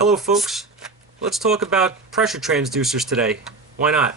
Hello folks, let's talk about pressure transducers today. Why not?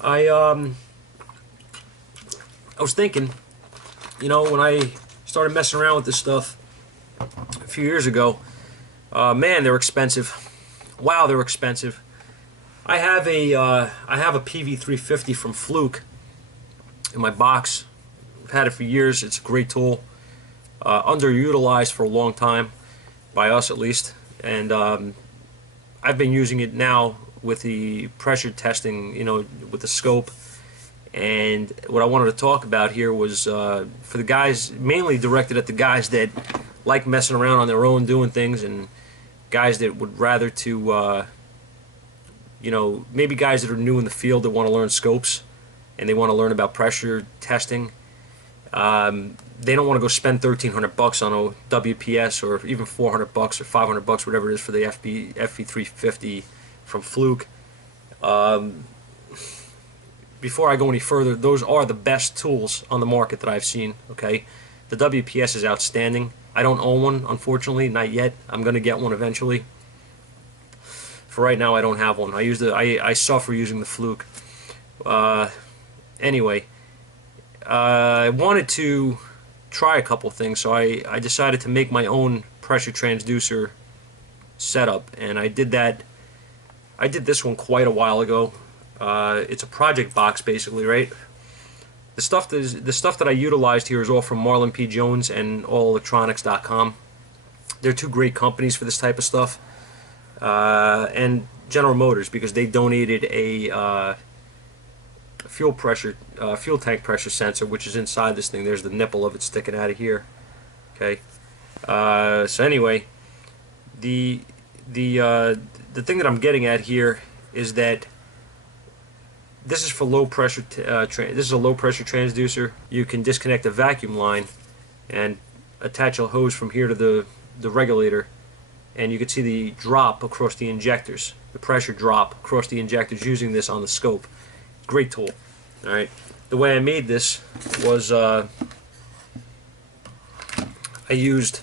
I was thinking, when I started messing around with this stuff a few years ago, man, they're expensive. Wow, they're expensive. I have a PV350 from Fluke in my box. I've had it for years. It's a great tool. Underutilized for a long time, by us at least. And I've been using it now with the pressure testing, with the scope. And what I wanted to talk about here was for the guys, mainly directed at the guys that like messing around on their own, doing things, and guys that would rather to, maybe guys that are new in the field that want to learn scopes and they want to learn about pressure testing. They don't want to go spend $1,300 on a WPS, or even $400 or $500, whatever it is, for the FV350 from Fluke. Before I go any further, those are the best tools on the market that I've seen. Okay, the WPS is outstanding. I don't own one, unfortunately, not yet. I'm going to get one eventually. For right now, I don't have one. I suffer using the Fluke. Anyway, I wanted to try a couple things, so I decided to make my own pressure transducer setup, and I did that. I did this one quite a while ago. It's a project box, basically, right? The stuff that I utilized here is all from Marlin P. Jones and allelectronics.com. They're two great companies for this type of stuff, and General Motors, because they donated a fuel tank pressure sensor, which is inside this thing. There's the nipple of it sticking out of here. Okay. So anyway, the thing that I'm getting at here is that this is for low pressure. This is a low pressure transducer. You can disconnect a vacuum line and attach a hose from here to the regulator, and you can see the drop across the injectors, the pressure drop across the injectors using this on the scope. Great tool. All right. The way I made this was I used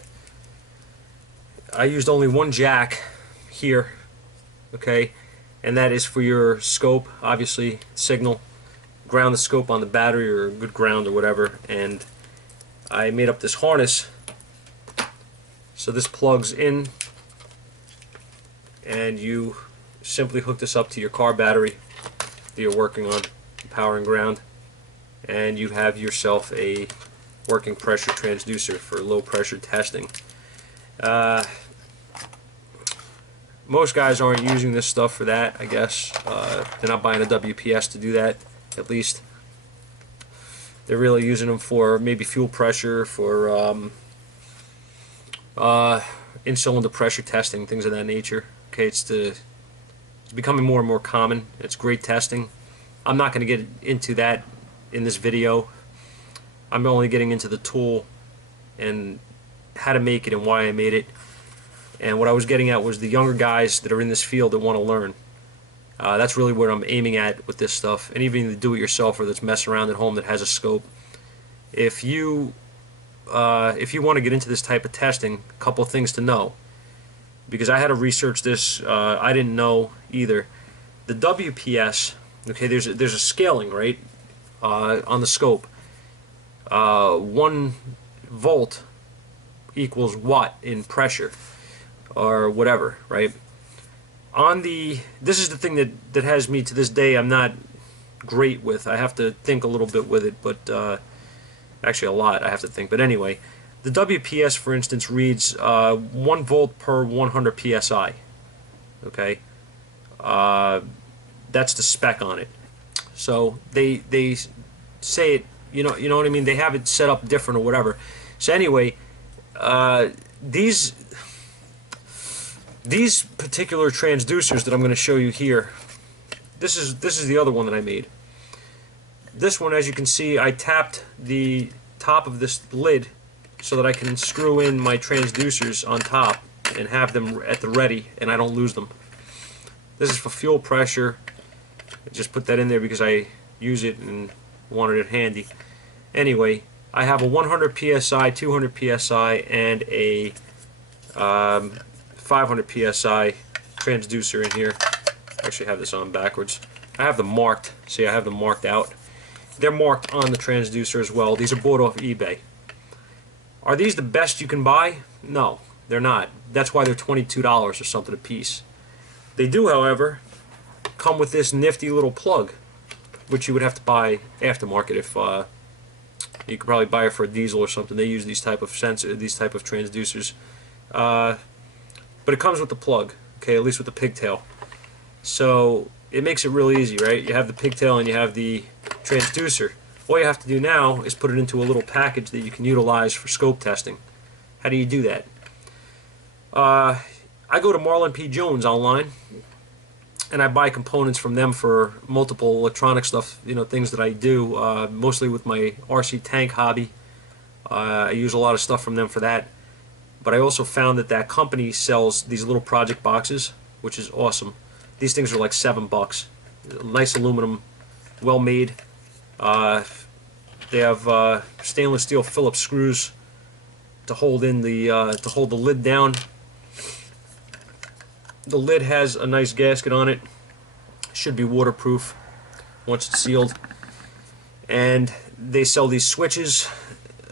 only one jack here, okay, and that is for your scope, obviously signal. Ground the scope on the battery, or good ground or whatever, and I made up this harness so this plugs in, and you simply hook this up to your car battery that you're working on, power and ground, and you have yourself a working pressure transducer for low pressure testing. Most guys aren't using this stuff for that, I guess. They're not buying a WPS to do that, at least. They're really using them for maybe fuel pressure, for in-cylinder pressure testing, things of that nature. Okay, it's becoming more and more common. It's great testing. I'm not going to get into that in this video. I'm only getting into the tool and how to make it and why I made it. And what I was getting at was the younger guys that are in this field that want to learn. That's really what I'm aiming at with this stuff. And even the do-it-yourselfer that's messing around at home that has a scope. If you want to get into this type of testing, a couple of things to know. Because I had to research this. I didn't know either. The WPS, okay, there's a scaling, right, on the scope. 1 volt equals watt in pressure, or whatever, right? This is the thing that has me to this day. I'm not great with. I have to think a little bit with it, but actually a lot I have to think. But anyway, the WPS, for instance, reads 1 volt per 100 psi. Okay, that's the spec on it. So they say it, you know what I mean. They have it set up different or whatever. So anyway, these particular transducers that I'm going to show you here, this is the other one that I made. This one, as you can see, I tapped the top of this lid so that I can screw in my transducers on top and have them at the ready, and I don't lose them. This is for fuel pressure. I just put that in there because I use it and wanted it handy. Anyway, I have a 100 psi, 200 psi, and a 500 psi transducer in here. I actually have this on backwards. I have them marked. See, I have them marked out. They're marked on the transducer as well. These are bought off eBay. Are these the best you can buy? No, they're not. That's why they're $22 or something a piece. They do, however, come with this nifty little plug, which you would have to buy aftermarket. If you could probably buy it for a diesel or something. They use these type of transducers, but it comes with the plug. Okay, at least with the pigtail. So it makes it real easy, right? You have the pigtail and you have the transducer. All you have to do now is put it into a little package that you can utilize for scope testing. How do you do that? I go to Marlin P. Jones online, and I buy components from them for multiple electronic stuff, you know, things that I do, mostly with my RC tank hobby. I use a lot of stuff from them for that. But I also found that that company sells these little project boxes, which is awesome. These things are like $7. Nice aluminum, well made. They have stainless steel Phillips screws to hold in the lid down. The lid has a nice gasket on it. Should be waterproof once it's sealed. And they sell these switches.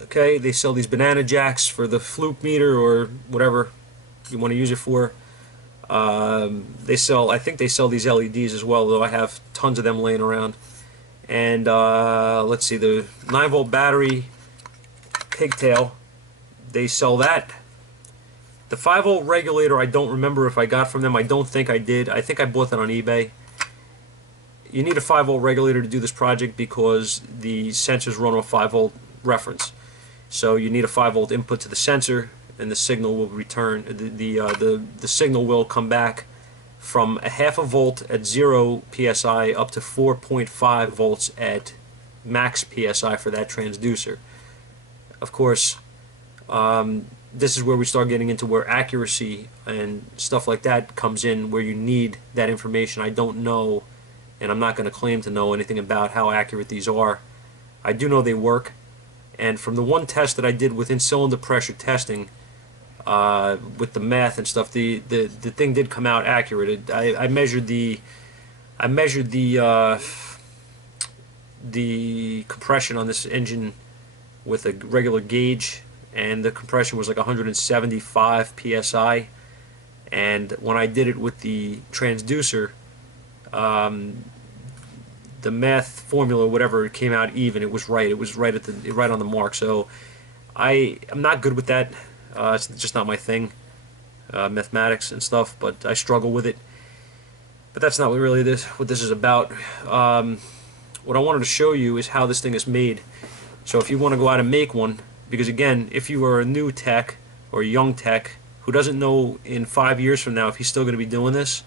Okay, they sell these banana jacks for the fluke meter or whatever you want to use it for. I think they sell these LEDs as well, though I have tons of them laying around. And let's see, the 9-volt battery pigtail, they sell that. The 5-volt regulator, I don't remember if I got from them. I don't think I did. I think I bought that on eBay. You need a 5-volt regulator to do this project because the sensors run on 5-volt reference. So you need a 5-volt input to the sensor, and the signal will return. The signal will come back from a half a volt at 0 psi up to 4.5 volts at max psi for that transducer. Of course, this is where we start getting into where accuracy and stuff like that comes in, where you need that information. I don't know, and I'm not going to claim to know anything about how accurate these are. I do know they work, and from the one test that I did with in-cylinder pressure testing, with the math and stuff, the thing did come out accurate. I measured the compression on this engine with a regular gauge, and the compression was like 175 psi. And when I did it with the transducer, the math formula, whatever, it came out even. It was right. It was right on the mark. So I'm not good with that. It's just not my thing, mathematics and stuff. But I struggle with it. But that's not what this is about. What I wanted to show you is how this thing is made. So if you want to go out and make one, because again, if you are a new tech or a young tech who doesn't know in 5 years from now if he's still going to be doing this,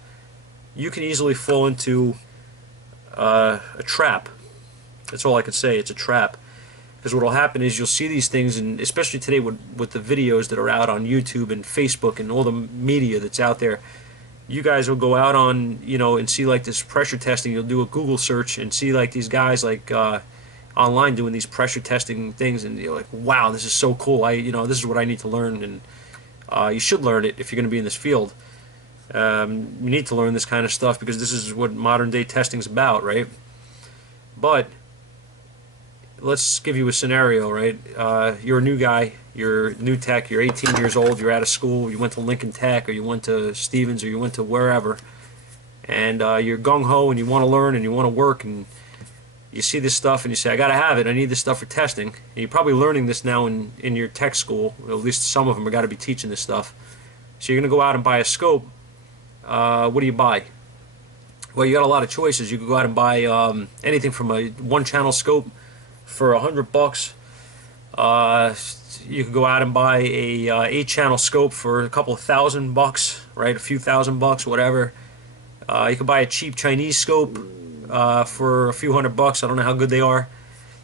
you can easily fall into a trap. That's all I can say. It's a trap. Because what will happen is you'll see these things, and especially today with the videos that are out on YouTube and Facebook and all the media that's out there, you guys will go out on, and see like this pressure testing. You'll do a Google search and see like these guys like online doing these pressure testing things, and you're like, wow, this is so cool. This is what I need to learn, and you should learn it if you're going to be in this field. You need to learn this kind of stuff because this is what modern day testing is about, right? But let's give you a scenario, right? You're a new guy, you're new tech, you're 18 years old, you're out of school, you went to Lincoln Tech, or you went to Stevens, or you went to wherever, and you're gung-ho and you want to learn and you want to work, and you see this stuff and you say, I gotta have it, I need this stuff for testing. And you're probably learning this now in your tech school, or at least some of them are got to be teaching this stuff. So you're going to go out and buy a scope. What do you buy? Well, you got a lot of choices. You could go out and buy anything from a one-channel scope for $100. You could go out and buy a 8-channel scope for a couple of $1,000, right? A few $1,000, whatever. You could buy a cheap Chinese scope for a few $100. I don't know how good they are.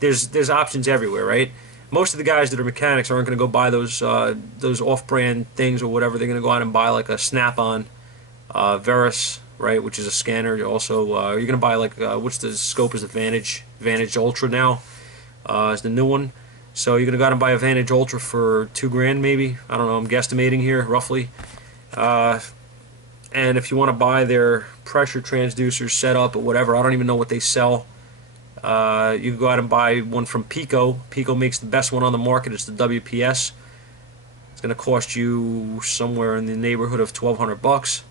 There's options everywhere, right? Most of the guys that are mechanics aren't going to go buy those off-brand things or whatever. They're going to go out and buy like a Snap-on Veris, right, which is a scanner. Also, you're going to buy like what's the scope is the Vantage Ultra now. Is the new one. So you're going to go out and buy a Vantage Ultra for $2,000 maybe. I don't know. I'm guesstimating here roughly. And if you want to buy their pressure transducer setup or whatever, I don't even know what they sell. You can go out and buy one from Pico. Pico makes the best one on the market. It's the WPS. It's going to cost you somewhere in the neighborhood of $1,200.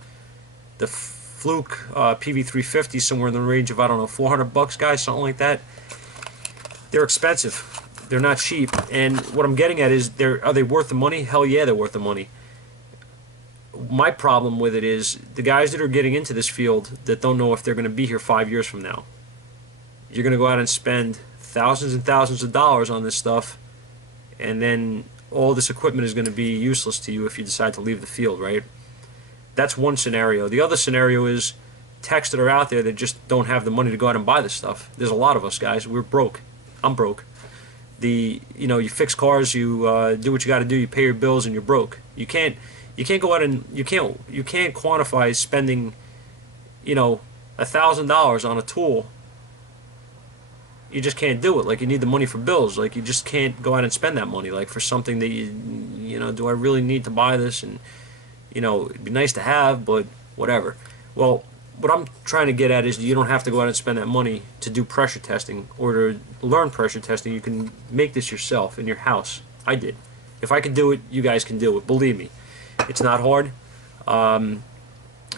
The Fluke PV350 somewhere in the range of, I don't know, $400, guys, something like that. They're expensive. They're not cheap. And what I'm getting at is, are they worth the money? Hell yeah, they're worth the money. My problem with it is the guys that are getting into this field that don't know if they're going to be here 5 years from now. You're going to go out and spend thousands and thousands of dollars on this stuff, and then all this equipment is going to be useless to you if you decide to leave the field, right? That's one scenario. The other scenario is techs that are out there that just don't have the money to go out and buy this stuff. There's a lot of us, guys. We're broke. I'm broke. You fix cars, you do what you got to do, you pay your bills, and you're broke. You can't go out and you can't quantify spending, $1,000 on a tool. You just can't do it. Like, you need the money for bills. Like, you just can't go out and spend that money, like, for something that do I really need to buy this? And it'd be nice to have, but whatever. Well, what I'm trying to get at is, you don't have to go out and spend that money to do pressure testing or to learn pressure testing. You can make this yourself in your house. I did. If I can do it, you guys can do it. Believe me, it's not hard.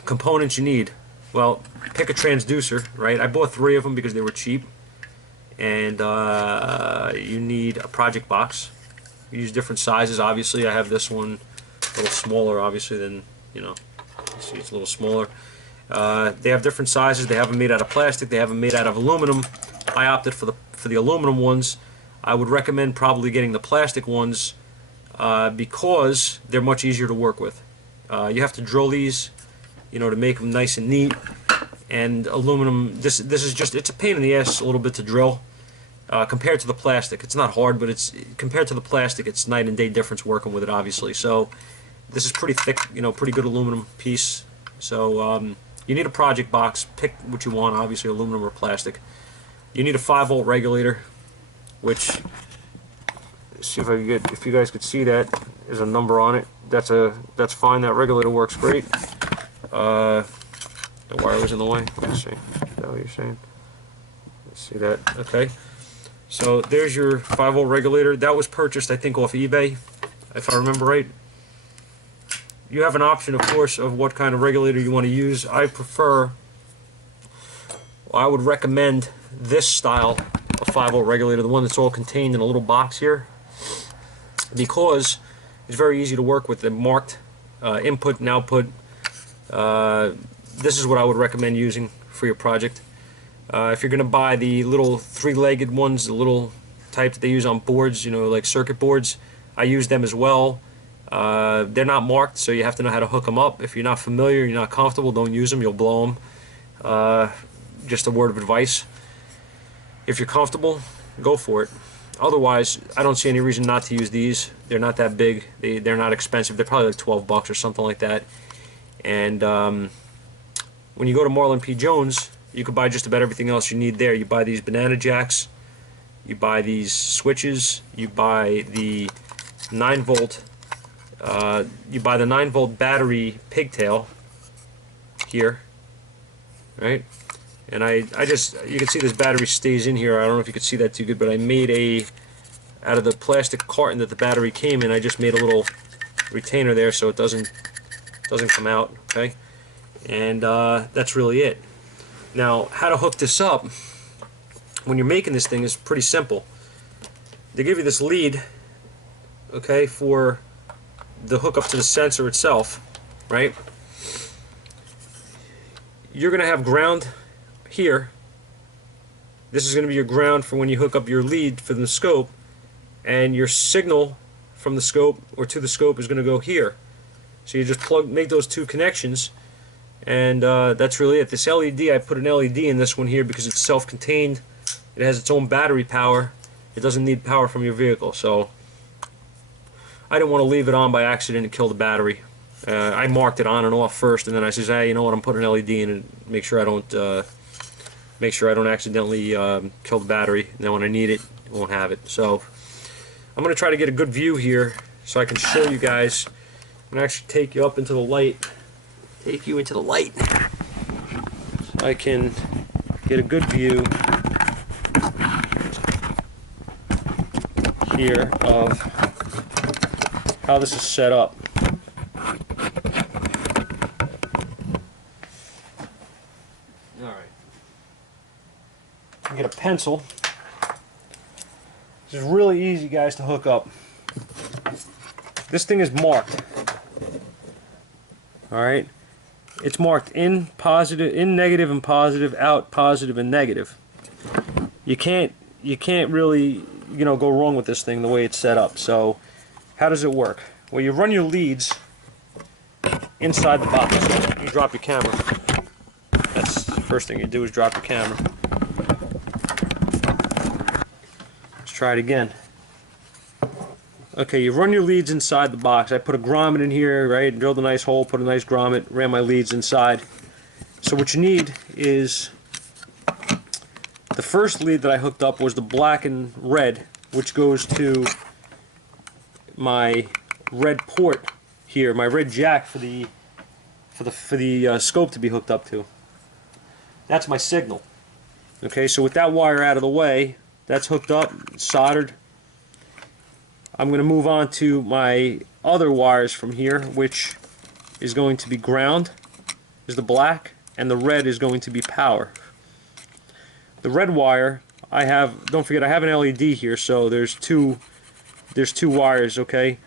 Components you need. Well, pick a transducer, right? I bought 3 of them because they were cheap. And you need a project box. You use different sizes. Obviously, I have this one a little smaller, obviously, than, see, it's a little smaller. They have different sizes. They have them made out of plastic. They have them made out of aluminum. I opted for the aluminum ones. I would recommend probably getting the plastic ones because they're much easier to work with. You have to drill these, to make them nice and neat. And aluminum, this is just, it's a pain in the ass a little bit to drill compared to the plastic. It's not hard, but it's compared to the plastic, it's night and day difference working with it, obviously. So this is pretty thick, pretty good aluminum piece. So you need a project box. Pick what you want, obviously aluminum or plastic. You need a 5-volt regulator, which, see if I can get, if you guys could see that, there's a number on it. That's fine. That regulator works great. The wire was in the way. Let's see. Is that what you're saying? Let's see that. Okay. So there's your 5-volt regulator. That was purchased, I think, off eBay, if I remember right. You have an option, of course, of what kind of regulator you want to use. I would recommend this style of 5-volt regulator, the one that's all contained in a little box here, because it's very easy to work with. The marked input and output. This is what I would recommend using for your project. If you're going to buy the little 3-legged ones, the little type that they use on boards, like circuit boards, I use them as well. They're not marked, so you have to know how to hook them up. If you're not familiar, you're not comfortable, don't use them, you'll blow them. Just a word of advice. If you're comfortable, go for it. Otherwise, I don't see any reason not to use these. They're not that big. They're not expensive. They're probably like $12 or something like that. And when you go to Marlin P. Jones, you can buy just about everything else you need there. You buy these banana jacks, you buy these switches, you buy the 9-volt, you buy the 9-volt battery pigtail here, right? And I just, you can see this battery stays in here. I don't know if you could see that too good, but I made out of the plastic carton that the battery came in, I just made a little retainer there so it doesn't come out, okay? And that's really it. Now, how to hook this up when you're making this thing is pretty simple. They give you this lead, okay, for the hookup to the sensor itself, right? You're going to have ground here. This is going to be your ground for when you hook up your lead for the scope, and your signal from the scope or to the scope is going to go here. So you just make those 2 connections, and that's really it. This LED, I put an LED in this one here because it's self-contained. It has its own battery power. It doesn't need power from your vehicle, so I didn't want to leave it on by accident and kill the battery. I marked it on and off first, and then I says, hey, you know what? I'm putting an LED in and make sure I don't accidentally kill the battery. And then when I need it, I won't have it. So I'm going to try to get a good view here so I can show you guys. I'm going to actually take you up into the light. Take you into the light. So I can get a good view here of how this is set up. Alright. Get a pencil. This is really easy, guys, to hook up. This thing is marked. Alright. It's marked in positive, in negative and positive, out positive and negative. You can't really, go wrong with this thing the way it's set up. So how does it work? Well, you run your leads inside the box. You drop your camera. That's the first thing you do, is drop your camera. Let's try it again. Okay, you run your leads inside the box. I put a grommet in here, right? Drilled a nice hole, put a nice grommet, ran my leads inside. So what you need is, the first lead that I hooked up was the black and red, which goes to my red port here, my red jack for the scope to be hooked up to. That's my signal. Okay, so with that wire out of the way, that's hooked up, soldered. I'm going to move on to my other wires from here, which is going to be ground, is the black, and the red is going to be power. The red wire, don't forget I have an LED here, so there's two wires, okay?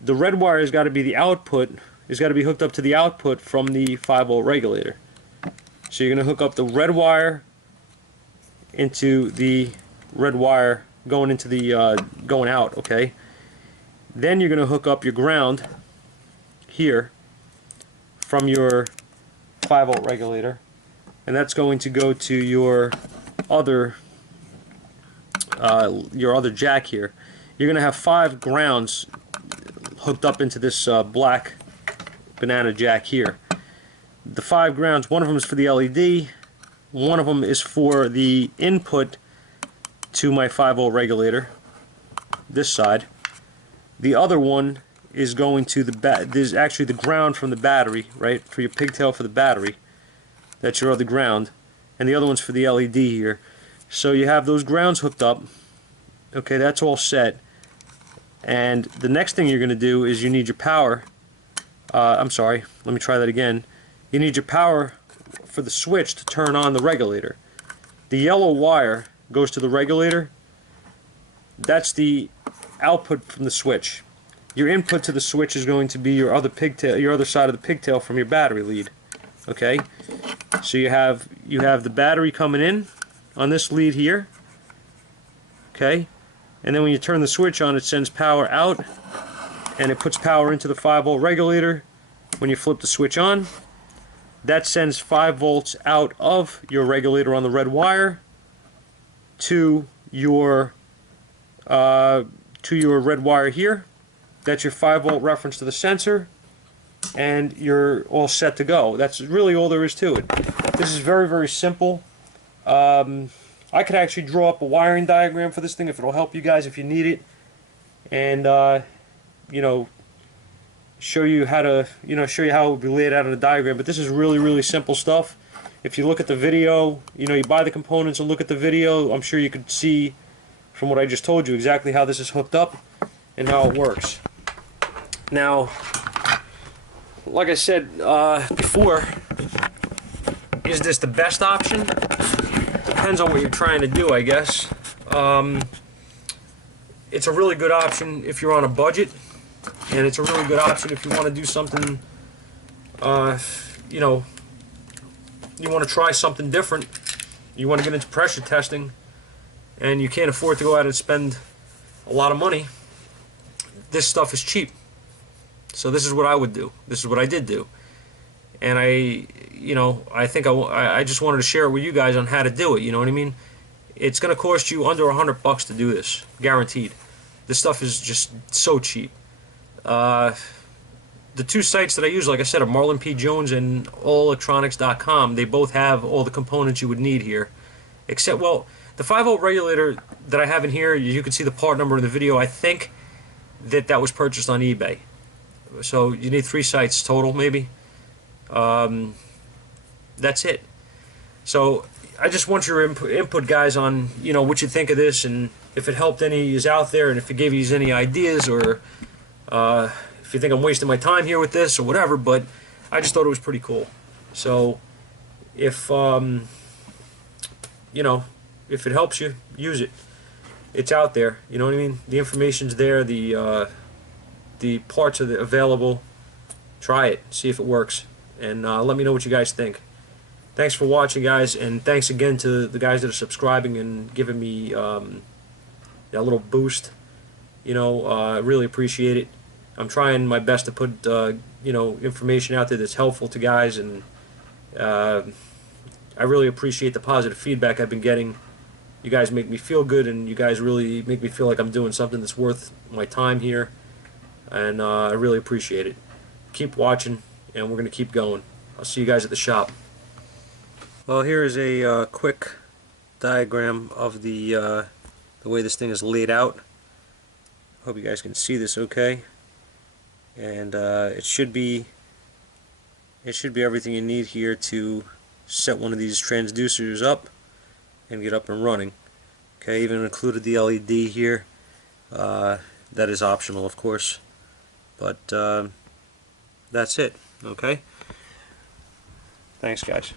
The red wire has got to be the output, has got to be hooked up to the output from the 5-volt regulator. So you're going to hook up the red wire into the red wire going into the going out, okay? Then you're going to hook up your ground here from your 5-volt regulator, and that's going to go to your other jack here. You're going to have 5 grounds hooked up into this black banana jack here. The 5 grounds, one of them is for the LED, one of them is for the input to my 5-volt regulator, this side. The other one is going to there's actually the ground from the battery, right, for your pigtail for the battery. That's your other ground. And the other one's for the LED here. So you have those grounds hooked up. Okay, that's all set. And the next thing you're going to do is you need your power. I'm sorry, let me try that again. You need your power for the switch to turn on the regulator. The yellow wire goes to the regulator. That's the output from the switch. Your input to the switch is going to be your other pigtail, your other side of the pigtail from your battery lead. Okay, so you have the battery coming in on this lead here. Okay, and then when you turn the switch on, it sends power out, and it puts power into the 5-volt regulator. When you flip the switch on, that sends 5 volts out of your regulator on the red wire to your red wire here. That's your 5-volt reference to the sensor, and you're all set to go. That's really all there is to it. This is very, very simple. I could actually draw up a wiring diagram for this thing if it'll help you guys if you need it, and show you how to how it would be laid out in a diagram. But this is really, really simple stuff. If you look at the video, you buy the components and look at the video, I'm sure you could see from what I just told you exactly how this is hooked up and how it works. Now, like I said before, is this the best option? Depends on what you're trying to do, I guess. It's a really good option if you're on a budget, and it's a really good option if you want to do something, you want to try something different. You want to get into pressure testing, and you can't afford to go out and spend a lot of money. This stuff is cheap. So this is what I would do. This is what I did do. And I think I just wanted to share it with you guys on how to do it, you know what I mean? It's going to cost you under $100 to do this, guaranteed. This stuff is just so cheap. The 2 sites that I use, like I said, are Marlon P. Jones and allelectronics.com. They both have all the components you would need here. Except, well, the 5-volt regulator that I have in here, you can see the part number in the video. I think that was purchased on eBay. So you need 3 sites total, maybe. That's it. So I just want your input, guys, on what you think of this, and if it helped any of you out there, and if it gave you any ideas, or if you think I'm wasting my time here with this or whatever. But I just thought it was pretty cool. So if if it helps you, use it. It's out there. You know what I mean? The information's there. The parts are available. Try it. See if it works, and let me know what you guys think. Thanks for watching, guys, and thanks again to the guys that are subscribing and giving me that little boost. I really appreciate it. I'm trying my best to put information out there that's helpful to guys, and I really appreciate the positive feedback I've been getting. You guys make me feel good, and you guys really make me feel like I'm doing something that's worth my time here, and I really appreciate it. Keep watching, and we're going to keep going. I'll see you guys at the shop. Well, here is a quick diagram of the way this thing is laid out. Hope you guys can see this okay. And it should be everything you need here to set one of these transducers up and get up and running. Okay, even included the LED here. That is optional, of course, but that's it. Okay, thanks, guys.